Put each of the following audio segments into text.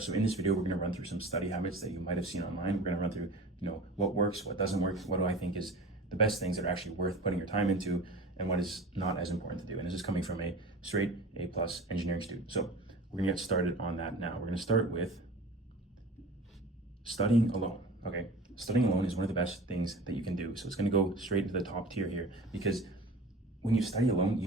right, so in this video, we're going to run through some study habits that you might have seen online. We're going to run through, what works, what doesn't work, what do I think is the best things that are actually worth putting your time into, and what is not as important to do. And this is coming from a straight A+ engineering student. So we're going to get started on that now. We're going to start with studying alone. Okay, studying alone is one of the best things that you can do. So it's going to go straight into the top tier here, because when you study alone,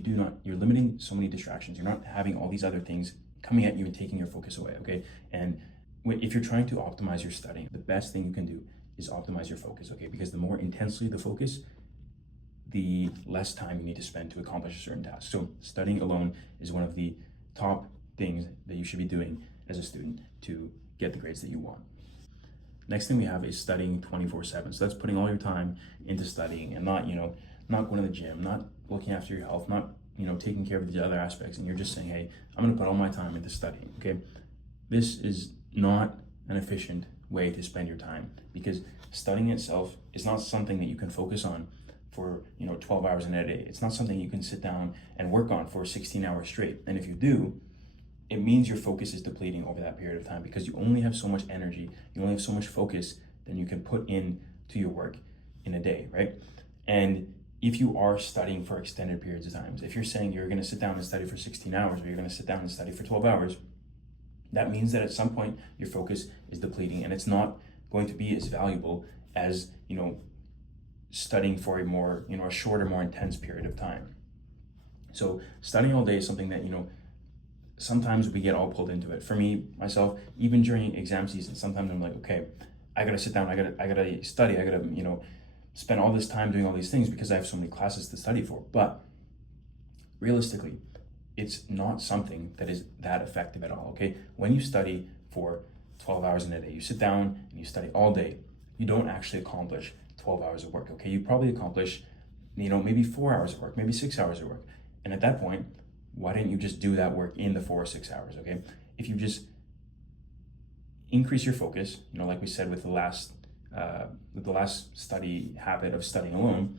you're limiting so many distractions. You're not having all these other things coming at you and taking your focus away. Okay, and if you're trying to optimize your studying, the best thing you can do is optimize your focus. Okay, because the more intensely the focus, the less time you need to spend to accomplish a certain task. So studying alone is one of the top things that you should be doing as a student to get the grades that you want. Next thing we have is studying 24/7. So that's putting all your time into studying and not going to the gym, not looking after your health, not, taking care of the other aspects. And you're just saying, hey, I'm going to put all my time into studying. Okay. This is not an efficient way to spend your time, because studying itself is not something that you can focus on for 12 hours in a day. It's not something you can sit down and work on for 16 hours straight. And if you do, it means your focus is depleting over that period of time, because you only have so much energy, you only have so much focus that you can put in to your work in a day, right? And if you are studying for extended periods of time, if you're saying you're going to sit down and study for 16 hours, or you're going to sit down and study for 12 hours, that means that at some point your focus is depleting, and it's not going to be as valuable as, studying for a more, a shorter, more intense period of time. So studying all day is something that, sometimes we get all pulled into it. For me, myself, even during exam season, sometimes I'm like, okay, I gotta sit down, I gotta study, I gotta, spend all this time doing all these things because I have so many classes to study for. But realistically, it's not something that is that effective at all, okay? When you study for 12 hours in a day, you sit down and you study all day, you don't actually accomplish 12 hours of work, okay? You probably accomplish, maybe 4 hours of work, maybe 6 hours of work. And at that point, why didn't you just do that work in the 4 or 6 hours, okay? If you just increase your focus, like we said with the last study habit of studying alone,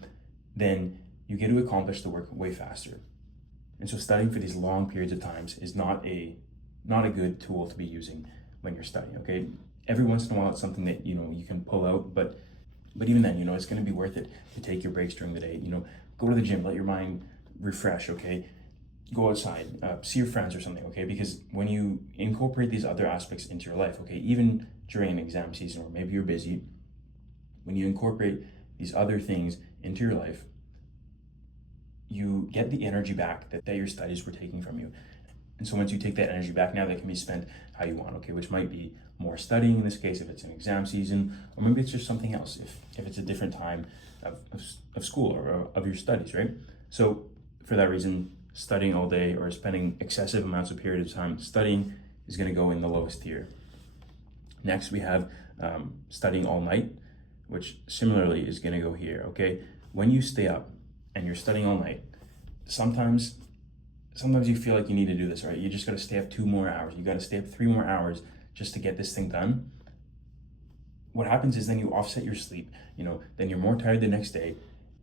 then you get to accomplish the work way faster. And so studying for these long periods of times is not a good tool to be using when you're studying, okay? Every once in a while, it's something that, you can pull out, but even then, it's going to be worth it to take your breaks during the day. Go to the gym, let your mind refresh, okay? Go outside, see your friends or something, okay? Because when you incorporate these other aspects into your life, okay, even during an exam season, or maybe you're busy, when you incorporate these other things into your life, you get the energy back that your studies were taking from you. And so once you take that energy back, now that can be spent how you want, okay? Which might be more studying in this case, if it's an exam season, or maybe it's just something else, if it's a different time of school or of your studies, right? So for that reason, studying all day or spending excessive amounts of period of time studying is going to go in the lowest tier. Next, we have studying all night, which similarly is going to go here, okay? When you stay up and you're studying all night, sometimes you feel like you need to do this, right? You just got to stay up 2 more hours. You got to stay up 3 more hours just to get this thing done. What happens is then you offset your sleep, then you're more tired the next day.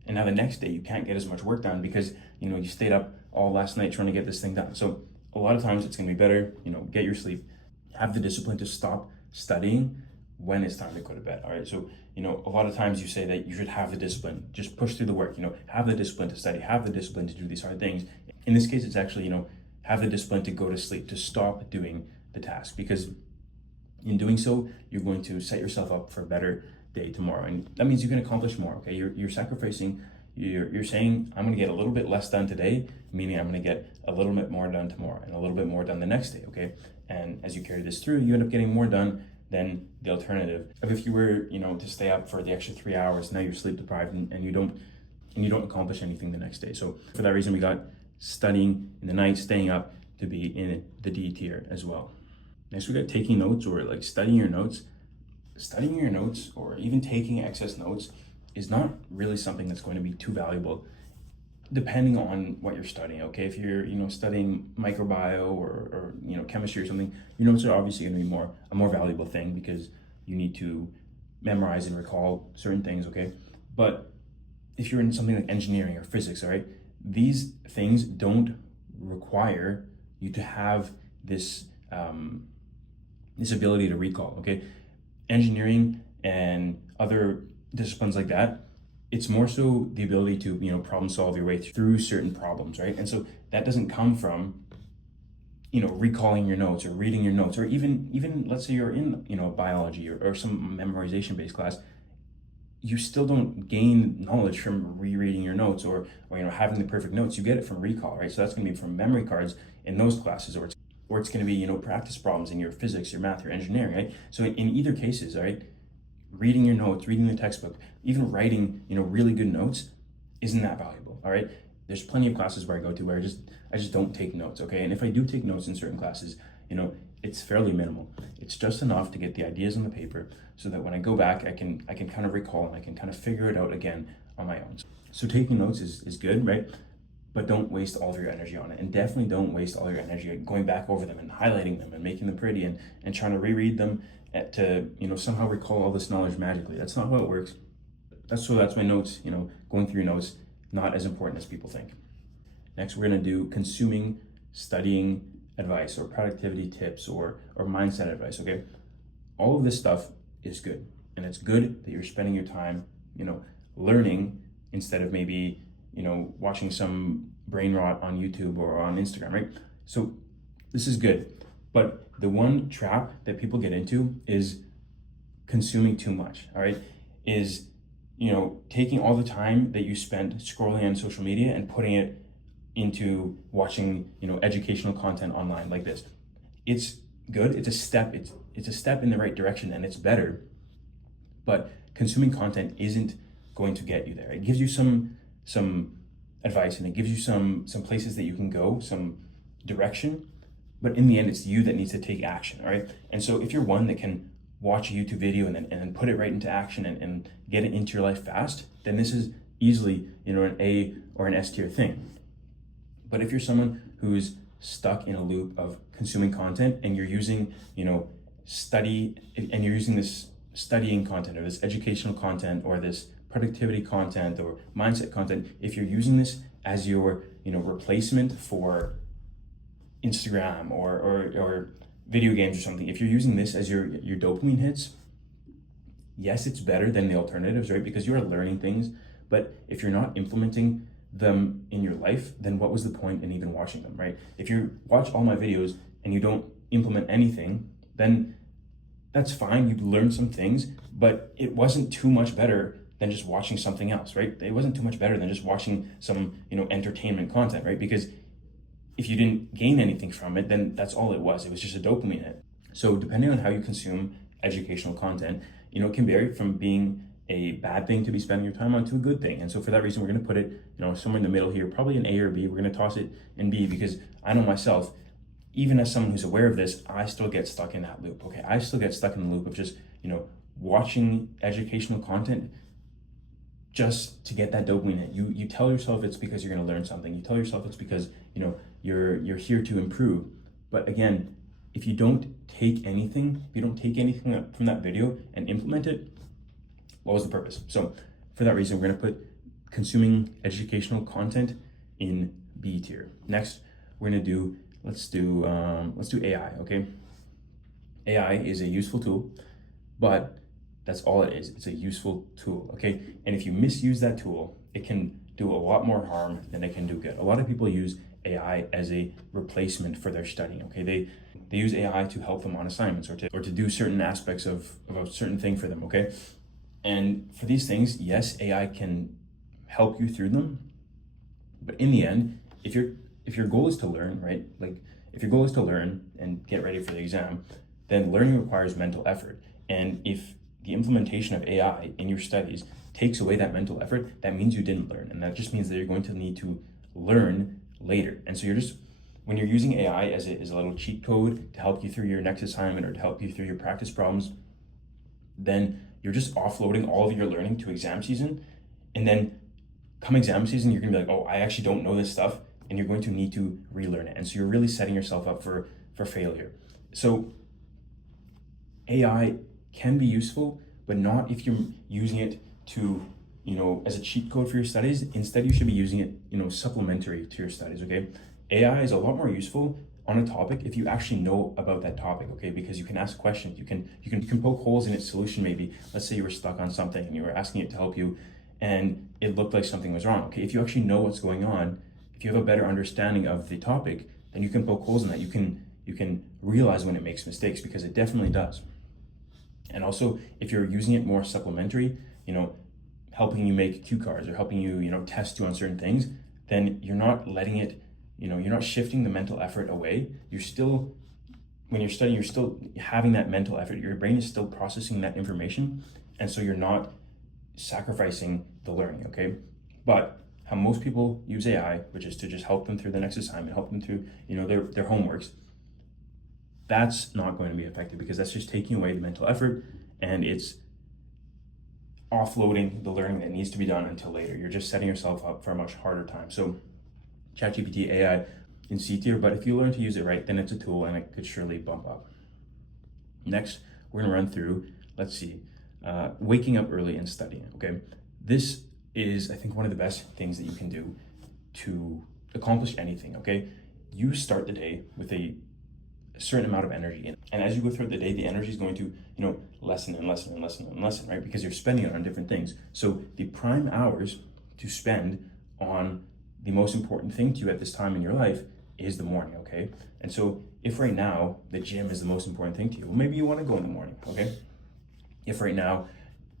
And now the next day you can't get as much work done because, you stayed up all last night trying to get this thing done. So a lot of times it's going to be better, get your sleep, have the discipline to stop studying when it's time to go to bed. All right. So, a lot of times you say that you should have the discipline, just push through the work, have the discipline to study, have the discipline to do these hard things. In this case, it's actually, have the discipline to go to sleep, to stop doing the task, because in doing so, you're going to set yourself up for a better day tomorrow. And that means you can accomplish more. Okay. You're sacrificing, you're saying, I'm going to get a little bit less done today, meaning I'm going to get a little bit more done tomorrow and a little bit more done the next day. Okay. And as you carry this through, you end up getting more done than the alternative of if you were, to stay up for the extra 3 hours. Now you're sleep deprived and you don't accomplish anything the next day. So for that reason, we got studying in the night, staying up to be in the D tier as well. Next, we got taking notes, or like studying your notes. Studying your notes or even taking excess notes is not really something that's going to be too valuable, depending on what you're studying. Okay, if you're studying microbiome or chemistry or something, your notes are obviously going to be a more valuable thing, because you need to memorize and recall certain things. Okay, but if you're in something like engineering or physics, all right, these things don't require you to have this this ability to recall, okay? Engineering and other disciplines like that, it's more so the ability to, problem solve your way through certain problems, right? And so that doesn't come from, recalling your notes or reading your notes, or even let's say you're in, biology or some memorization based class. You still don't gain knowledge from rereading your notes or having the perfect notes. You get it from recall, right? So that's going to be from memory cards in those classes, or it's going to be practice problems in your physics, your math, your engineering, right? So in either cases, right, reading your notes, reading the textbook, even writing really good notes isn't that valuable. All right, there's plenty of classes where I go to where I just don't take notes, okay? And if I do take notes in certain classes, it's fairly minimal. It's just enough to get the ideas on the paper so that when I go back, I can kind of recall and I can kind of figure it out again on my own. So taking notes is good, right? But don't waste all of your energy on it. And definitely don't waste all your energy going back over them and highlighting them and making them pretty and trying to reread them to somehow recall all this knowledge magically. That's not how it works. That's my notes, going through your notes, not as important as people think. Next, we're going to do consuming studying advice or productivity tips or mindset advice, okay? All of this stuff is good. And it's good that you're spending your time, learning instead of maybe, watching some brain rot on YouTube or on Instagram, right? So this is good. But the one trap that people get into is consuming too much, all right? Is, taking all the time that you spend scrolling on social media and putting it into watching, educational content online like this. It's good. It's a step. It's a step in the right direction, and it's better. But consuming content isn't going to get you there. It gives you some advice, and it gives you some places that you can go, some direction. But in the end, it's you that needs to take action. All right. And so if you're one that can watch a YouTube video and then put it right into action and get it into your life fast, then this is easily, an A or an S tier thing. But if you're someone who's stuck in a loop of consuming content and you're using, this studying content or this educational content or this productivity content or mindset content, if you're using this as your, replacement for Instagram or video games or something, if you're using this as your dopamine hits, yes, it's better than the alternatives, right? Because you are learning things, but if you're not implementing them in your life, then what was the point in even watching them, right? If you watch all my videos and you don't implement anything, then that's fine. You learned some things, but it wasn't too much better than just watching something else, right? It wasn't too much better than just watching some, entertainment content, right? Because if you didn't gain anything from it, then that's all it was. It was just a dopamine hit. So depending on how you consume educational content, it can vary from being a bad thing to be spending your time on to a good thing. And so for that reason, we're going to put it, somewhere in the middle here, probably an A or B. We're going to toss it in B because I know myself, even as someone who's aware of this, I still get stuck in that loop. Okay, I still get stuck in the loop of just, watching educational content just to get that dopamine hit. You tell yourself it's because you're going to learn something. You tell yourself it's because, you're here to improve. But again, if you don't take anything from that video and implement it, what was the purpose? So for that reason, we're going to put consuming educational content in B tier. Next, we're going to do, let's do AI, okay? AI is a useful tool, but that's all it is. It's a useful tool, okay? And if you misuse that tool, it can do a lot more harm than it can do good. A lot of people use AI as a replacement for their studying, okay? They use AI to help them on assignments or to do certain aspects of a certain thing for them, okay? And for these things, yes, AI can help you through them, but in the end, if your goal is to learn, right? Like if your goal is to learn and get ready for the exam, then learning requires mental effort. And if the implementation of AI in your studies takes away that mental effort, that means you didn't learn. And that just means that you're going to need to learn later. And so when you're using AI as a little cheat code to help you through your next assignment or to help you through your practice problems, then you're just offloading all of your learning to exam season. And then come exam season, you're gonna be like, oh, I actually don't know this stuff. And you're going to need to relearn it. And so you're really setting yourself up for failure. So AI can be useful, but not if you're using it to, as a cheat code for your studies. Instead, you should be using it, supplementary to your studies, okay? AI is a lot more useful on a topic if you actually know about that topic, okay? Because you can ask questions, you can poke holes in its solution. Maybe let's say you were stuck on something and you were asking it to help you, and it looked like something was wrong. Okay, if you actually know what's going on, if you have a better understanding of the topic, then you can poke holes in that. You can realize when it makes mistakes, because it definitely does. And also, if you're using it more supplementary, helping you make cue cards or helping you, test you on certain things, then you're not letting it, you're not shifting the mental effort away. You're still, when you're studying, you're still having that mental effort. Your brain is still processing that information. And so you're not sacrificing the learning, okay? But how most people use AI, which is to just help them through the next assignment, help them through, their homeworks, that's not going to be effective, because that's just taking away the mental effort, and it's offloading the learning that needs to be done until later. You're just setting yourself up for a much harder time. So ChatGPT AI in C tier, but if you learn to use it right, then it's a tool and it could surely bump up. Next, we're gonna run through, let's see, waking up early and studying, okay? This is, I think, one of the best things that you can do to accomplish anything, okay? You start the day with a certain amount of energy, and as you go through the day, the energy is going to lessen and lessen and lessen and lessen, right? Because you're spending it on different things. So the prime hours to spend on the most important thing to you at this time in your life is the morning, okay? And so if right now the gym is the most important thing to you, well, maybe you want to go in the morning, okay? If right now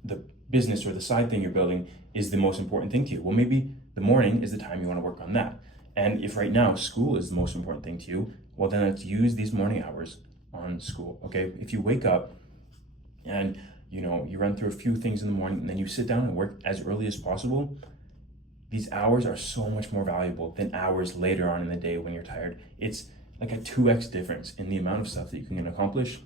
the business or the side thing you're building is the most important thing to you, well, maybe the morning is the time you want to work on that. And if right now school is the most important thing to you, well, then let's use these morning hours on school, okay? If you wake up and you run through a few things in the morning and then you sit down and work as early as possible, these hours are so much more valuable than hours later on in the day when you're tired. It's like a 2x difference in the amount of stuff that you can accomplish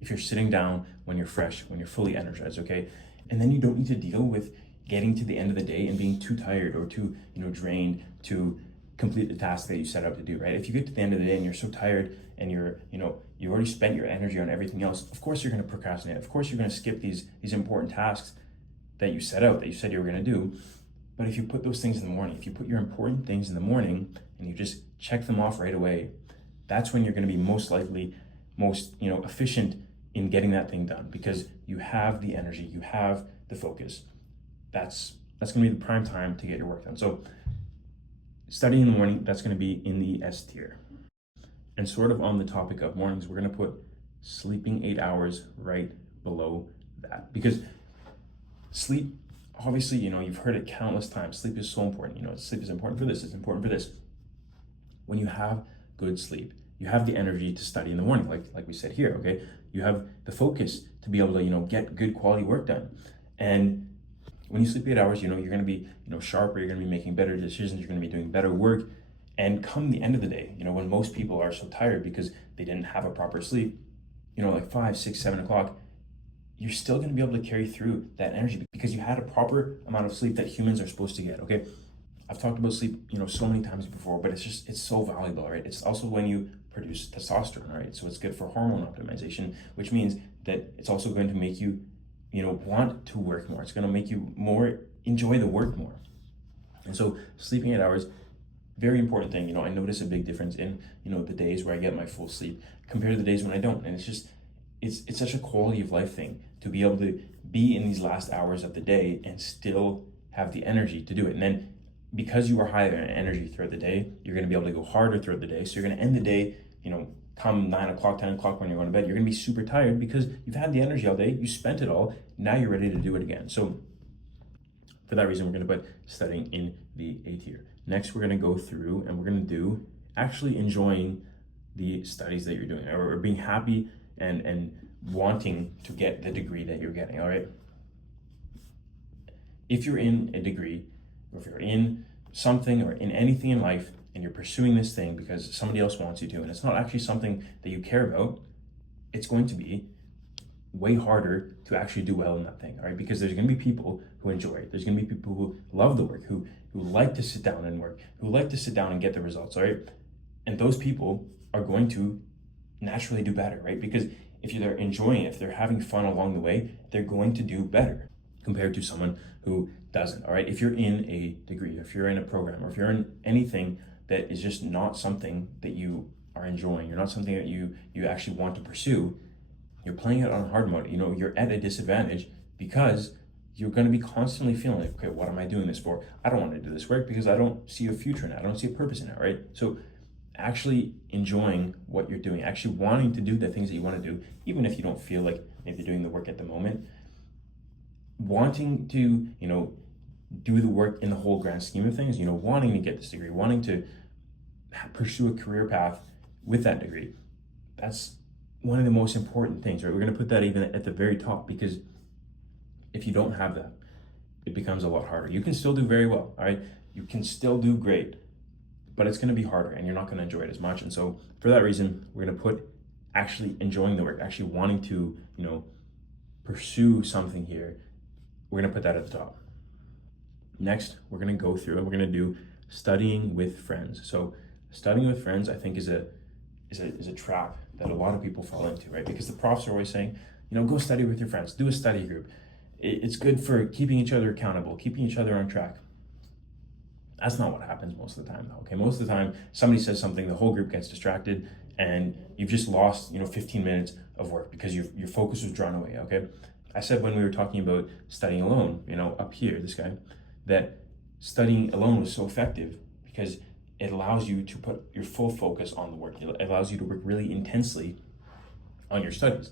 if you're sitting down when you're fresh, when you're fully energized, okay? And then you don't need to deal with getting to the end of the day and being too tired or too, drained to complete the task that you set out to do, right? If you get to the end of the day and you're so tired and you've already spent your energy on everything else, of course you're going to procrastinate. Of course you're going to skip these important tasks that you set out, that you said you were going to do. But if you put those things in the morning, if you put your important things in the morning and you just check them off right away, that's when you're going to be most likely, most efficient in getting that thing done, because you have the energy, you have the focus. That's going to be the prime time to get your work done. So studying in the morning, that's going to be in the S tier. And sort of on the topic of mornings, we're going to put sleeping 8 hours right below that, because sleep, obviously, you've heard it countless times. Sleep is so important. Sleep is important for this. It's important for this. When you have good sleep, you have the energy to study in the morning, like we said here, okay? You have the focus to be able to, get good quality work done. And when you sleep 8 hours, you're going to be, sharper. You're going to be making better decisions. You're going to be doing better work. And come the end of the day, when most people are so tired because they didn't have a proper sleep, like 5, 6, 7 o'clock, you're still going to be able to carry through that energy because you had a proper amount of sleep that humans are supposed to get, okay? I've talked about sleep, so many times before, but it's so valuable, right? It's also when you produce testosterone, right? So it's good for hormone optimization, which means that it's also going to make you, want to work more. It's going to make you enjoy the work more. And so sleeping 8 hours, very important thing. I notice a big difference in, the days where I get my full sleep compared to the days when I don't. And it's such a quality of life thing to be able to be in these last hours of the day and still have the energy to do it. And then because you are higher in energy throughout the day, you're going to be able to go harder throughout the day. So you're going to end the day, come 9 o'clock, 10 o'clock when you're going to bed, you're going to be super tired because you've had the energy all day, you spent it all, now you're ready to do it again. So for that reason, we're going to put studying in the A tier. Next, we're going to go through and we're going to do actually enjoying the studies that you're doing, or being happy and wanting to get the degree that you're getting, all right? If you're in a degree, or if you're in something or in anything in life and you're pursuing this thing because somebody else wants you to, and it's not actually something that you care about, it's going to be way harder to actually do well in that thing, all right? Because there's going to be people who enjoy it. There's going to be people who love the work, who like to sit down and work, who like to sit down and get the results, all right? And those people are going to naturally do better, right? Because if they're enjoying it, if they're having fun along the way, they're going to do better compared to someone who doesn't, all right? If you're in a degree, if you're in a program, or if you're in anything that is just not something that you are enjoying, you're not something that you actually want to pursue, you're playing it on hard mode. You're at a disadvantage because you're going to be constantly feeling like, okay, what am I doing this for? I don't want to do this work because I don't see a future in it. I don't see a purpose in it, right? So actually enjoying what you're doing, actually wanting to do the things that you want to do, even if you don't feel like maybe doing the work at the moment, wanting to, do the work in the whole grand scheme of things, wanting to get this degree, wanting to pursue a career path with that degree. That's one of the most important things, right? We're going to put that even at the very top, because if you don't have that, it becomes a lot harder. You can still do very well, all right? You can still do great, but it's going to be harder and you're not going to enjoy it as much. And so for that reason, we're going to put actually enjoying the work, actually wanting to, pursue something here. We're going to put that at the top. Next, we're going to go through and we're going to do studying with friends. So studying with friends, I think, is a trap that a lot of people fall into, right? Because the profs are always saying, go study with your friends, do a study group. It's good for keeping each other accountable, keeping each other on track. That's not what happens most of the time, though. Okay, most of the time, somebody says something, the whole group gets distracted, and you've just lost, 15 minutes of work because your focus was drawn away. Okay, I said when we were talking about studying alone, up here, this guy, that studying alone was so effective because it allows you to put your full focus on the work. It allows you to work really intensely on your studies.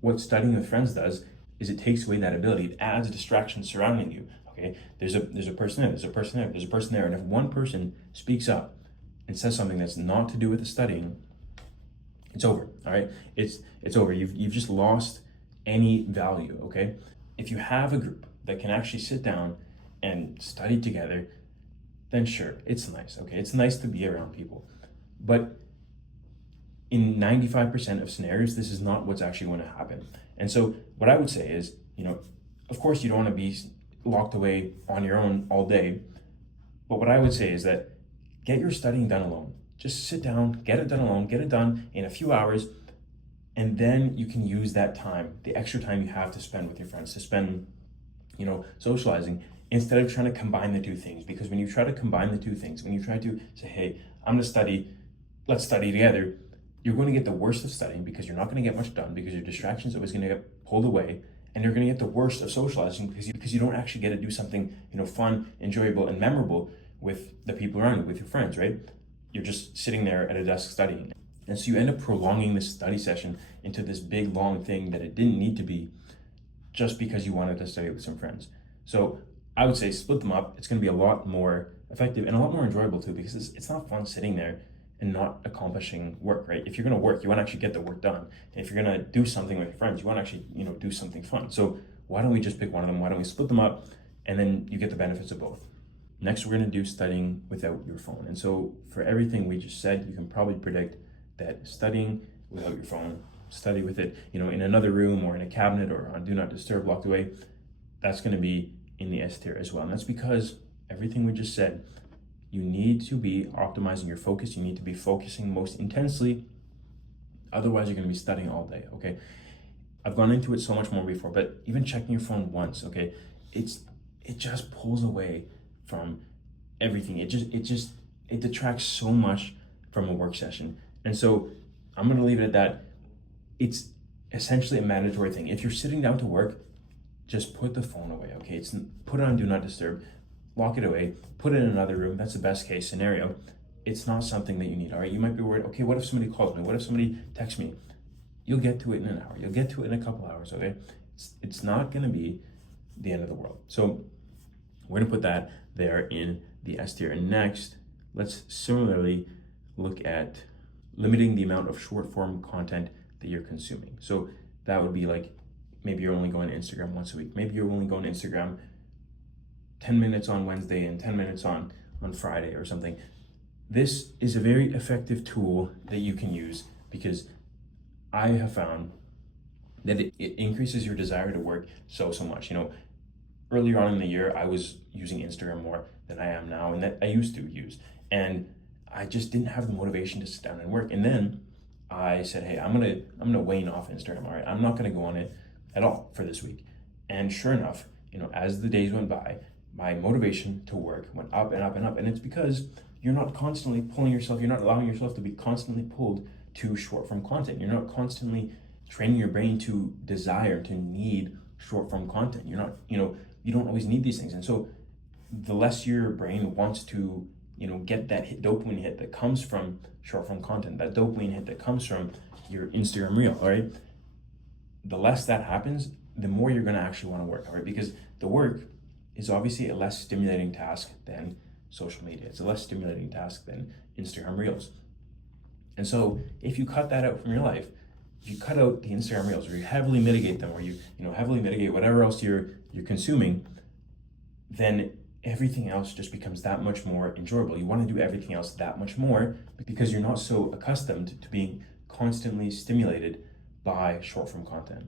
What studying with friends does is it takes away that ability. It adds a distraction surrounding you. Okay, there's a person there, there's a person there, there's a person there, and if one person speaks up and says something that's not to do with the studying, it's over. All right, it's over. You've just lost any value. Okay, if you have a group that can actually sit down and study together, then sure, it's nice. Okay, it's nice to be around people, but in 95% of scenarios, this is not what's actually going to happen. And so what I would say is, of course you don't want to be locked away on your own all day, but what I would say is that get your studying done alone. Just sit down, get it done alone, get it done in a few hours, and then you can use that time, the extra time you have to spend with your friends, to spend, socializing, instead of trying to combine the two things. Because when you try to combine the two things, when you try to say, hey, I'm going to study, let's study together, you're going to get the worst of studying because you're not going to get much done, because your distraction's always going to get pulled away, and you're going to get the worst of socializing because you don't actually get to do something, fun, enjoyable, and memorable with the people around you, with your friends, right? You're just sitting there at a desk studying. And so you end up prolonging this study session into this big, long thing that it didn't need to be, just because you wanted to study with some friends. So I would say split them up. It's going to be a lot more effective and a lot more enjoyable too, because it's not fun sitting there and not accomplishing work, right? If you're going to work, you want to actually get the work done. And if you're going to do something with your friends, you want to actually, do something fun. So why don't we just pick one of them? Why don't we split them up, and then you get the benefits of both? Next, we're going to do studying without your phone. And so for everything we just said, you can probably predict that studying without your phone, study with it, in another room or in a cabinet or on Do Not Disturb, locked away, that's going to be in the S tier as well. And that's because everything we just said, you need to be optimizing your focus. You need to be focusing most intensely. Otherwise, you're going to be studying all day, okay? I've gone into it so much more before, but even checking your phone once, okay, it just pulls away from everything. It detracts so much from a work session. And so I'm going to leave it at that. It's essentially a mandatory thing. If you're sitting down to work, just put the phone away, okay? Put it on Do Not Disturb, lock it away, put it in another room. That's the best case scenario. It's not something that you need, all right? You might be worried, okay, what if somebody calls me? What if somebody texts me? You'll get to it in an hour. You'll get to it in a couple hours, okay? It's not gonna be the end of the world. So we're gonna put that there in the S tier. And next, let's similarly look at limiting the amount of short form content that you're consuming. So that would be like, maybe you're only going to Instagram once a week. Maybe you're only going to Instagram 10 minutes on Wednesday and 10 minutes on Friday or something. This is a very effective tool that you can use, because I have found that it increases your desire to work so much. Earlier on in the year, I was using Instagram more than I am now, and that I used to use. And I just didn't have the motivation to sit down and work. And then I said, hey, I'm gonna wane off Instagram, all right? I'm not gonna go on it at all for this week. And sure enough, as the days went by, my motivation to work went up and up and up. And it's because you're not constantly pulling yourself, you're not allowing yourself to be constantly pulled to short form content. You're not constantly training your brain to desire, to need short form content. You're not, you don't always need these things. And so the less your brain wants to, get that dopamine hit that comes from short form content, that dopamine hit that comes from your Instagram reel, all right? The less that happens, the more you're gonna actually wanna work, all right? Because the work is obviously a less stimulating task than social media. It's a less stimulating task than Instagram reels. And so if you cut that out from your life, if you cut out the Instagram reels, or you heavily mitigate them, or you heavily mitigate whatever else you're consuming, then everything else just becomes that much more enjoyable. You want to do everything else that much more because you're not so accustomed to being constantly stimulated by short form content.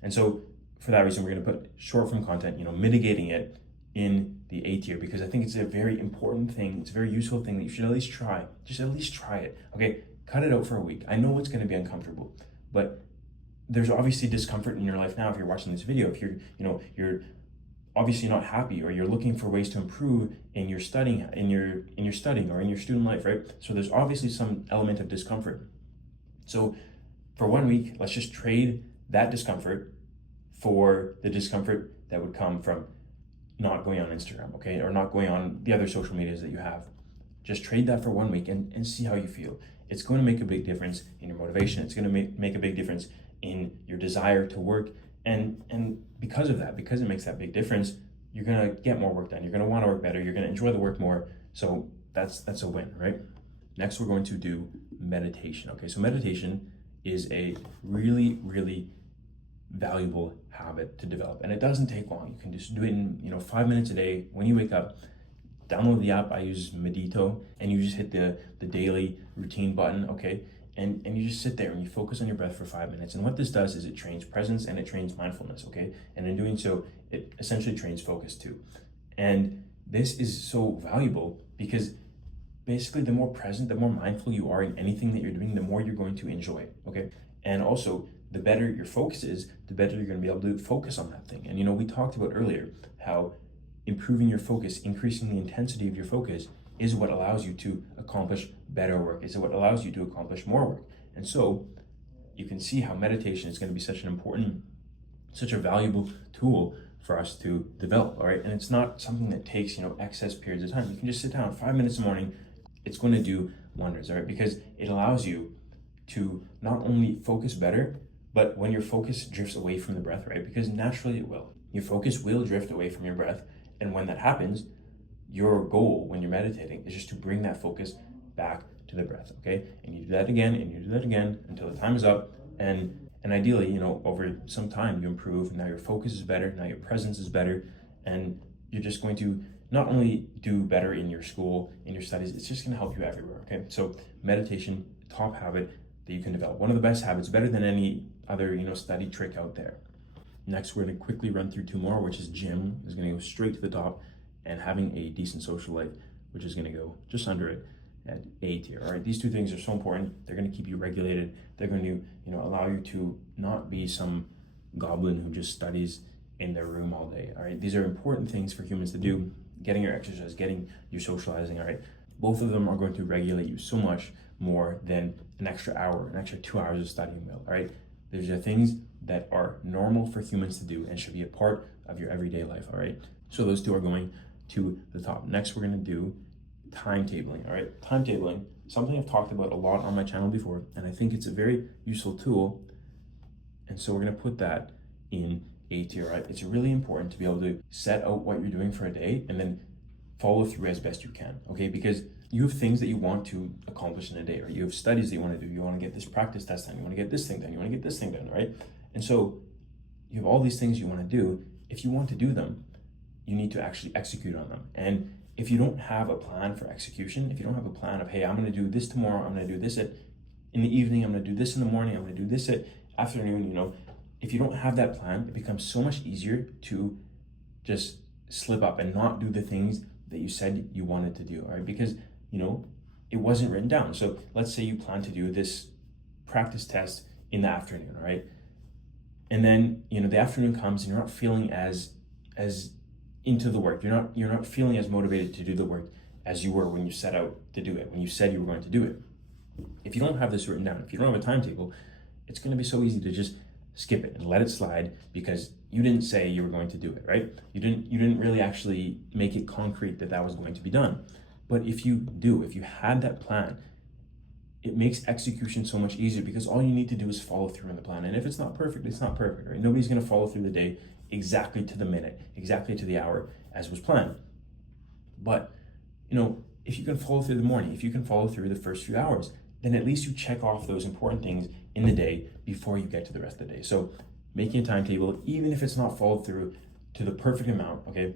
And so for that reason, we're going to put short form content, mitigating it in the A tier, because I think it's a very important thing. It's a very useful thing that you should at least try. Just at least try it. Okay, cut it out for a week. I know it's going to be uncomfortable, but there's obviously discomfort in your life now if you're watching this video. If you're obviously not happy, or you're looking for ways to improve in your studying, in your studying, or in your student life, right? So there's obviously some element of discomfort. So for 1 week, let's just trade that discomfort for the discomfort that would come from not going on Instagram, okay? Or not going on the other social medias that you have. Just trade that for 1 week and see how you feel. It's going to make a big difference in your motivation. It's going to make a big difference in your desire to work. And because of that, because it makes that big difference, you're going to get more work done. You're going to want to work better. You're going to enjoy the work more. So that's a win, right? Next, we're going to do meditation. Okay, so meditation is a really, really valuable habit to develop, and it doesn't take long. You can just do it in 5 minutes a day. When you wake up, download the app. I use Medito, and you just hit the daily routine button, okay? And you just sit there and you focus on your breath for 5 minutes. And what this does is it trains presence and it trains mindfulness, okay? And in doing so, it essentially trains focus too. And this is so valuable because basically the more present, the more mindful you are in anything that you're doing, the more you're going to enjoy it, okay? And also, the better your focus is, the better you're going to be able to focus on that thing. And we talked about earlier how improving your focus, increasing the intensity of your focus is what allows you to accomplish better work, is what allows you to accomplish more work. And so you can see how meditation is going to be such an important, such a valuable tool for us to develop, all right? And it's not something that takes, excess periods of time. You can just sit down 5 minutes in the morning. It's going to do wonders, all right? Because it allows you to not only focus better, but when your focus drifts away from the breath, right? Because naturally it will. Your focus will drift away from your breath. And when that happens, your goal when you're meditating is just to bring that focus back to the breath, okay? And you do that again, and you do that again until the time is up. And ideally, over some time you improve. Now your focus is better, now your presence is better, and you're just going to not only do better in your school, in your studies, it's just gonna help you everywhere, okay? So meditation, top habit that you can develop. One of the best habits, better than any other, study trick out there. Next, we're gonna quickly run through two more, which is gym, is gonna go straight to the top, and having a decent social life, which is gonna go just under it at A tier. All right, these two things are so important. They're gonna keep you regulated. They're going to, allow you to not be some goblin who just studies in their room all day. All right, these are important things for humans to do. Getting your exercise, getting your socializing. All right, both of them are going to regulate you so much more than an extra hour, an extra 2 hours of studying will. All right, these are things that are normal for humans to do and should be a part of your everyday life. All right, so those two are going to the top. Next, we're going to do timetabling. All right, timetabling, something I've talked about a lot on my channel before, and I think it's a very useful tool. And so we're going to put that in A tier. Right, it's really important to be able to set out what you're doing for a day and then follow through as best you can. Okay, because you have things that you want to accomplish in a day, or you have studies that you want to do. You want to get this practice test done. You want to get this thing done. You want to get this thing done. Right, and so you have all these things you want to do. If you want to do them, you need to actually execute on them. And if you don't have a plan for execution, if you don't have a plan of, hey, I'm going to do this tomorrow, I'm going to do this in the evening, I'm going to do this in the morning, I'm going to do this at afternoon, if you don't have that plan, it becomes so much easier to just slip up and not do the things that you said you wanted to do, all right? Because, it wasn't written down. So let's say you plan to do this practice test in the afternoon, all right? And then, the afternoon comes and you're not feeling as into the work. You're not feeling as motivated to do the work. as you were when you set out to do it, when you said you were going to do it. If you don't have this written down, if you don't have a timetable, it's going to be so easy to just skip it and let it slide because you didn't say you were going to do it, right? You didn't really actually make it concrete that that was going to be done. But if you do, if you had that plan, it makes execution so much easier because all you need to do is follow through on the plan. And if it's not perfect, it's not perfect, right? Nobody's going to follow through the day exactly to the minute, exactly to the hour as was planned. But, if you can follow through the morning, if you can follow through the first few hours, then at least you check off those important things in the day before you get to the rest of the day. So making a timetable, even if it's not followed through to the perfect amount, okay,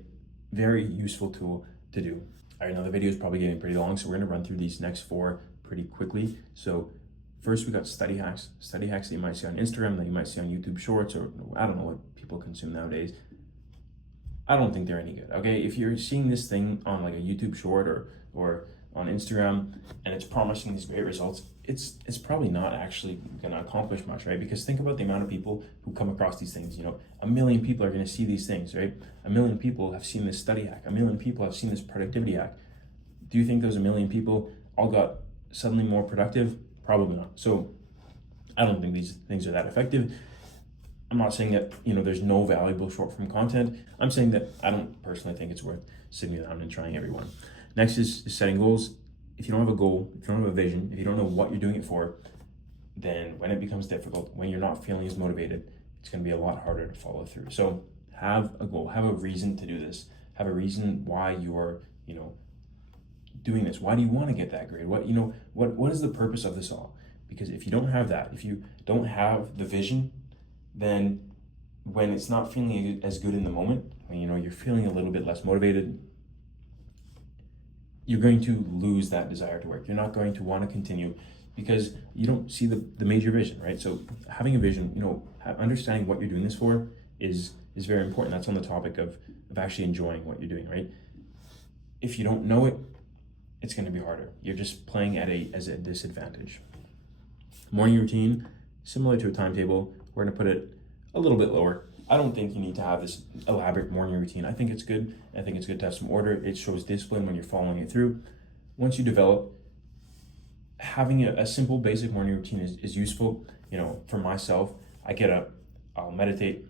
very useful tool to do. All right, now the video is probably getting pretty long, so we're gonna run through these next 4 pretty quickly. So first we got study hacks that you might see on Instagram, that you might see on YouTube Shorts, or I don't know what people consume nowadays. I don't think they're any good, okay? If you're seeing this thing on like a YouTube short or on Instagram and it's promising these great results, it's probably not actually gonna accomplish much, right? Because think about the amount of people who come across these things. 1 million people are gonna see these things, right? 1 million people have seen this study hack. 1 million people have seen this productivity hack. Do you think those 1 million people all got suddenly more productive? Probably not. So I don't think these things are that effective. I'm not saying that there's no valuable short form content. I'm saying that I don't personally think it's worth sitting down and trying every one. Next is setting goals. If you don't have a goal, if you don't have a vision, if you don't know what you're doing it for, then when it becomes difficult, when you're not feeling as motivated, it's going to be a lot harder to follow through. So have a goal, have a reason to do this, have a reason why you're doing this. Why do you want to get that grade? What is the purpose of this all? Because if you don't have that, if you don't have the vision, then when it's not feeling as good in the moment, when you're feeling a little bit less motivated, you're going to lose that desire to work. You're not going to want to continue because you don't see the major vision, right? So having a vision, understanding what you're doing this for is very important. That's on the topic of actually enjoying what you're doing, right? If you don't know it, it's going to be harder. You're just playing as a disadvantage. Morning routine, similar to a timetable. We're going to put it a little bit lower. I don't think you need to have this elaborate morning routine. I think it's good. I think it's good to have some order. It shows discipline when you're following it through. Once you develop, having a simple basic morning routine is useful. For myself, I get up, I'll meditate,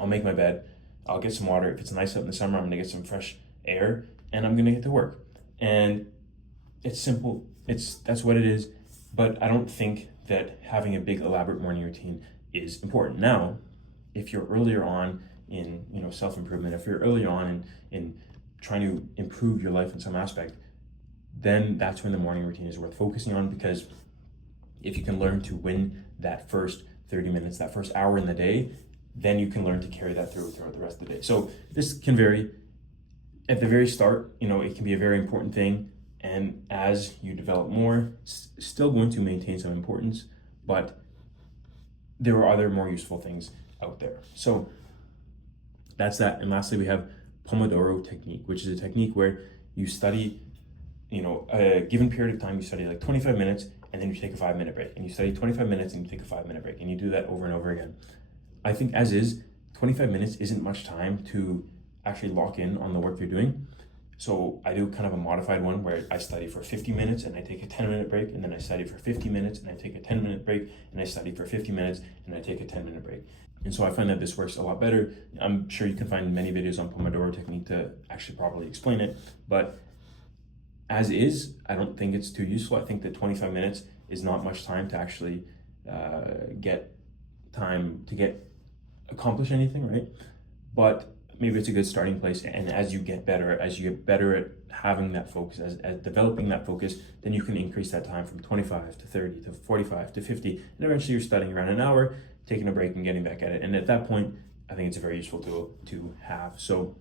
I'll make my bed, I'll get some water. If it's nice out in the summer, I'm gonna get some fresh air and I'm gonna get to work. And it's simple, that's what it is. But I don't think that having a big elaborate morning routine is important. Now, if you're earlier on in self-improvement, if you're earlier on in trying to improve your life in some aspect, then that's when the morning routine is worth focusing on, because if you can learn to win that first 30 minutes, that first hour in the day, then you can learn to carry that throughout the rest of the day. So this can vary. At the very start, it can be a very important thing, and as you develop more, still going to maintain some importance, but there are other more useful things out there. So that's that. And lastly, we have Pomodoro technique, which is a technique where you study, a given period of time, you study like 25 minutes and then you take a 5-minute break, and you study 25 minutes and you take a 5-minute break, and you do that over and over again. I think as is, 25 minutes isn't much time to actually lock in on the work you're doing. So I do kind of a modified one where I study for 50 minutes and I take a 10-minute break, and then I study for 50 minutes and I take a 10-minute break, and I study for 50 minutes and I take a 10-minute break. And so I find that this works a lot better. I'm sure you can find many videos on Pomodoro technique to actually properly explain it, but as is, I don't think it's too useful. I think that 25 minutes is not much time to actually accomplish anything, right? But maybe it's a good starting place. And as you get better at having that focus, as developing that focus, then you can increase that time from 25 to 30 to 45 to 50, and eventually you're studying around an hour, taking a break and getting back at it. And at that point, I think it's a very useful tool to have. So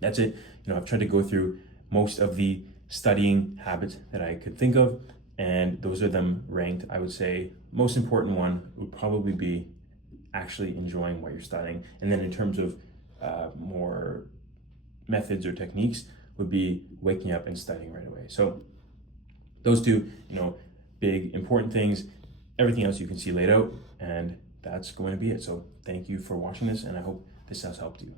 that's it. I've tried to go through most of the studying habits that I could think of, and those are them ranked. I would say most important one would probably be actually enjoying what you're studying. And then in terms of more methods or techniques would be waking up and studying right away. So those two, big important things. Everything else you can see laid out, and that's going to be it. So thank you for watching this, and I hope this has helped you.